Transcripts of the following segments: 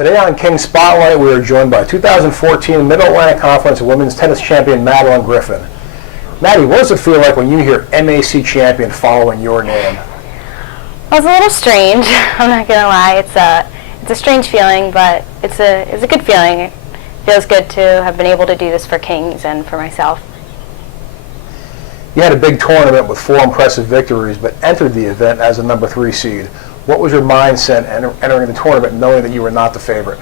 Today on King's Spotlight, we are joined by 2014 Mid-Atlantic Conference Women's Tennis Champion Madeline Griffin. Maddie, what does it feel like when you hear MAC champion following your name? Well, it's a little strange. I'm not gonna lie. It's a strange feeling, but it's a good feeling. It feels good to have been able to do this for Kings and for myself. You had a big tournament with 4 impressive victories, but entered the event as a number 3 seed. What was your mindset entering the tournament knowing that you were not the favorite?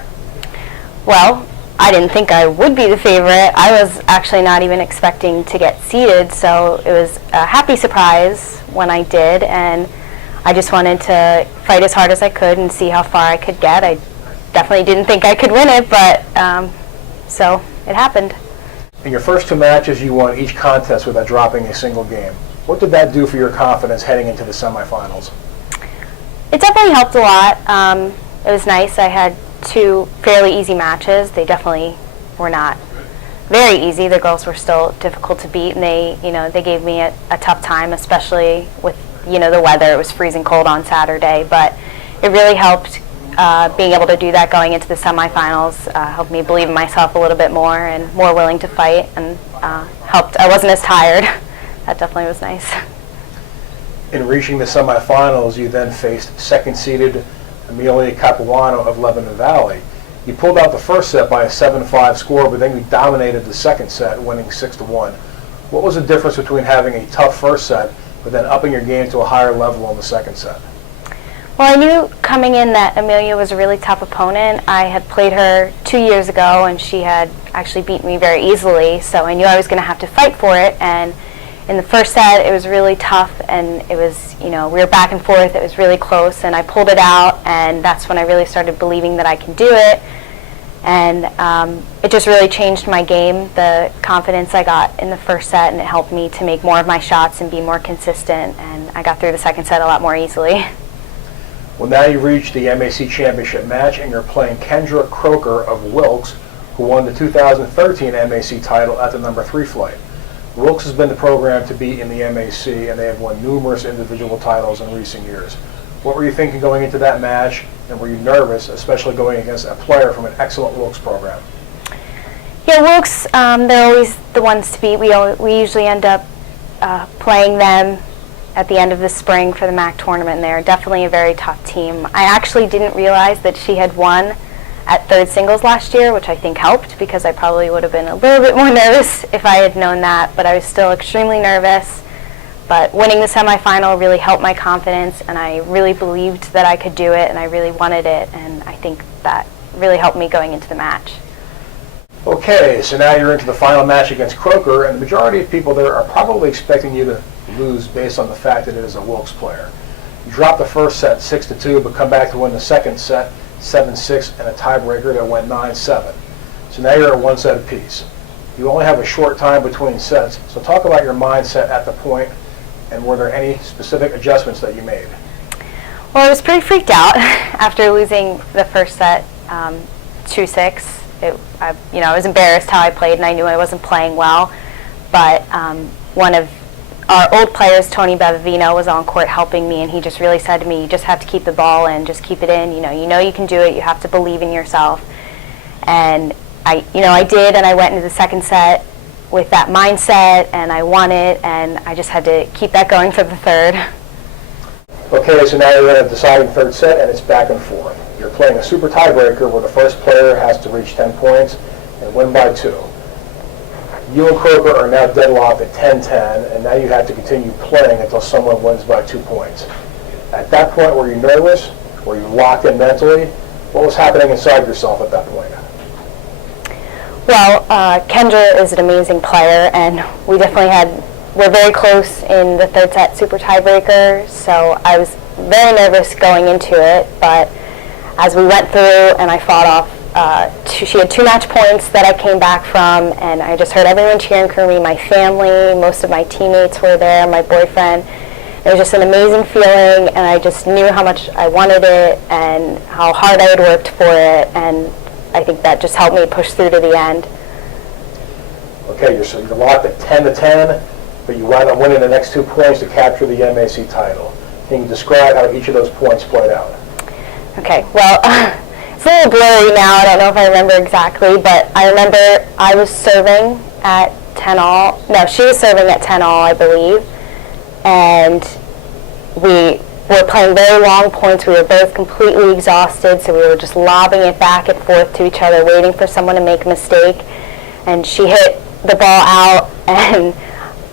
Well, I didn't think I would be the favorite. I was actually not even expecting to get seeded, so it was a happy surprise when I did, and I just wanted to fight as hard as I could and see how far I could get. I definitely didn't think I could win it, but so it happened. In your first 2 matches, you won each contest without dropping a single game. What did that do for your confidence heading into the semifinals? It definitely helped a lot. It was nice. I had 2 fairly easy matches. They definitely were not very easy. The girls were still difficult to beat, and they gave me a tough time, especially with the weather. It was freezing cold on Saturday, but it really helped being able to do that going into the semifinals. Helped me believe in myself a little bit more and more willing to fight, and helped. I wasn't as tired. That definitely was nice. In reaching the semifinals, you then faced second-seeded Amelia Capuano of Lebanon Valley. You pulled out the first set by a 7-5 score, but then you dominated the second set, winning 6-1. What was the difference between having a tough first set, but then upping your game to a higher level in the second set? Well, I knew coming in that Amelia was a really tough opponent. I had played her 2 years ago, and she had actually beat me very easily, so I knew I was going to have to fight for it. And in the first set, it was really tough, and it was, we were back and forth. It was really close, and I pulled it out, and that's when I really started believing that I could do it. And it just really changed my game, the confidence I got in the first set, and it helped me to make more of my shots and be more consistent, and I got through the second set a lot more easily. Well, now you've reached the MAC Championship match, and you're playing Kendra Croker of Wilkes, who won the 2013 MAC title at the number 3 flight. Wilkes has been the program to beat in the MAC, and they have won numerous individual titles in recent years. What were you thinking going into that match, and were you nervous, especially going against a player from an excellent Wilkes program? Yeah, Wilkes, they're always the ones to beat. We usually end up playing them at the end of the spring for the MAC tournament, and they're definitely a very tough team. I actually didn't realize that she had won at third singles last year, which I think helped because I probably would have been a little bit more nervous if I had known that, but I was still extremely nervous. But winning the semifinal really helped my confidence, and I really believed that I could do it, and I really wanted it, and I think that really helped me going into the match. Okay, so now you're into the final match against Croker, and the majority of people there are probably expecting you to lose based on the fact that it is a Wilkes player. You dropped the first set 6-2, but come back to win the second set 7-6 and a tiebreaker that went 9-7. So now you're at 1 set apiece. You only have a short time between sets, so talk about your mindset at the point, and were there any specific adjustments that you made? Well, I was pretty freaked out after losing the first set 2-6. I was embarrassed how I played, and I knew I wasn't playing well, but one of our old players, Tony Bavavino, was on court helping me, and he just really said to me, you just have to keep the ball in, just keep it in, you know you can do it, you have to believe in yourself. And I did, and I went into the second set with that mindset, and I won it, and I just had to keep that going for the third. Okay, so now you're in a deciding third set, and it's back and forth. You're playing a super tiebreaker where the first player has to reach 10 points and win by 2. You and Croker are now deadlocked at 10-10, and now you have to continue playing until someone wins by 2 points. At that point, were you nervous? Were you locked in mentally? What was happening inside yourself at that point? Well, Kendra is an amazing player, and we're very close in the third set super tiebreaker, so I was very nervous going into it, but as we went through and I fought off, she had 2 match points that I came back from, and I just heard everyone cheering for me, my family, most of my teammates were there, my boyfriend. It was just an amazing feeling, and I just knew how much I wanted it and how hard I had worked for it, and I think that just helped me push through to the end. Okay, so you're locked at 10-10, but you wound up winning the next 2 points to capture the MAC title. Can you describe how each of those points played out? Okay, well, It's a little blurry now. I don't know if I remember exactly, but I remember I was serving at 10-all. No, she was serving at 10-all, I believe. And we were playing very long points. We were both completely exhausted, so we were just lobbing it back and forth to each other, waiting for someone to make a mistake. And she hit the ball out, and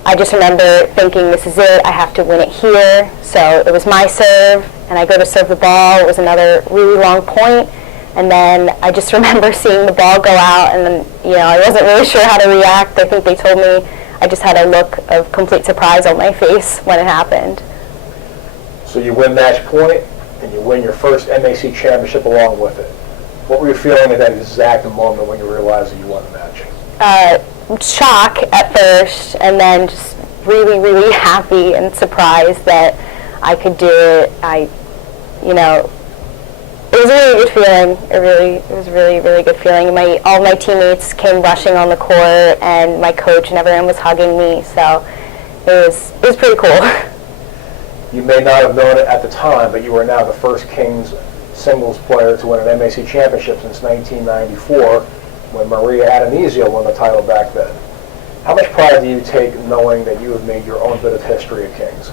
I just remember thinking, this is it. I have to win it here. So it was my serve, and I go to serve the ball. It was another really long point. And then I just remember seeing the ball go out, and then, I wasn't really sure how to react. I think they told me I just had a look of complete surprise on my face when it happened. So you win match point, and you win your first MAC championship along with it. What were you feeling at that exact moment when you realized that you won the match? Shock at first, and then just really, really happy and surprised that I could do it. It was a really good feeling. It was really, really good feeling. All my teammates came rushing on the court, and my coach and everyone was hugging me. So it was pretty cool. You may not have known it at the time, but you are now the first Kings singles player to win an MAC championship since 1994, when Maria Adonisio won the title back then. How much pride do you take knowing that you have made your own bit of history at Kings?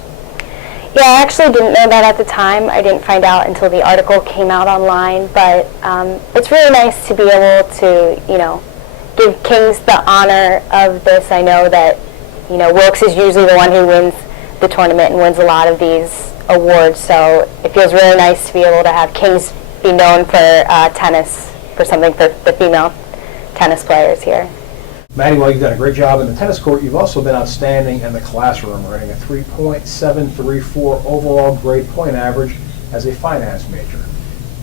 Yeah, I actually didn't know that at the time. I didn't find out until the article came out online, but it's really nice to be able to, give Kings the honor of this. I know that, Wilkes is usually the one who wins the tournament and wins a lot of these awards, so it feels really nice to be able to have Kings be known for tennis, for something for the female tennis players here. Maddie, while you've done a great job in the tennis court, you've also been outstanding in the classroom, earning a 3.734 overall grade point average as a finance major.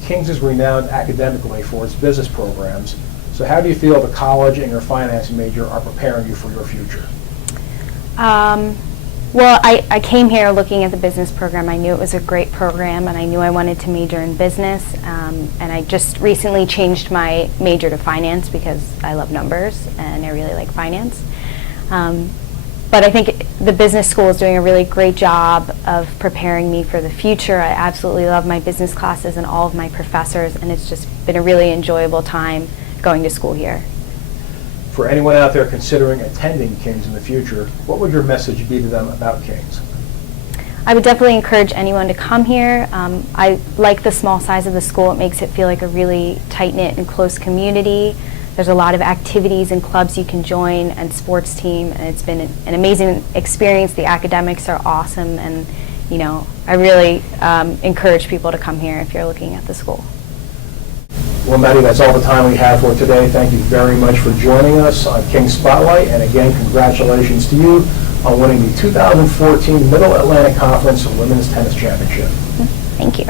Kings is renowned academically for its business programs, so how do you feel the college and your finance major are preparing you for your future? Well, I came here looking at the business program. I knew it was a great program, and I knew I wanted to major in business. And I just recently changed my major to finance because I love numbers and I really like finance. But I think the business school is doing a really great job of preparing me for the future. I absolutely love my business classes and all of my professors, and it's just been a really enjoyable time going to school here. For anyone out there considering attending Kings in the future, what would your message be to them about Kings? I would definitely encourage anyone to come here. I like the small size of the school. It makes it feel like a really tight-knit and close community. There's a lot of activities and clubs you can join and sports team, and it's been an amazing experience. The academics are awesome, and I really encourage people to come here if you're looking at the school. Well, Maddie, that's all the time we have for today. Thank you very much for joining us on Kings Spotlight, and again, congratulations to you on winning the 2014 Middle Atlantic Conference Women's Tennis Championship. Thank you.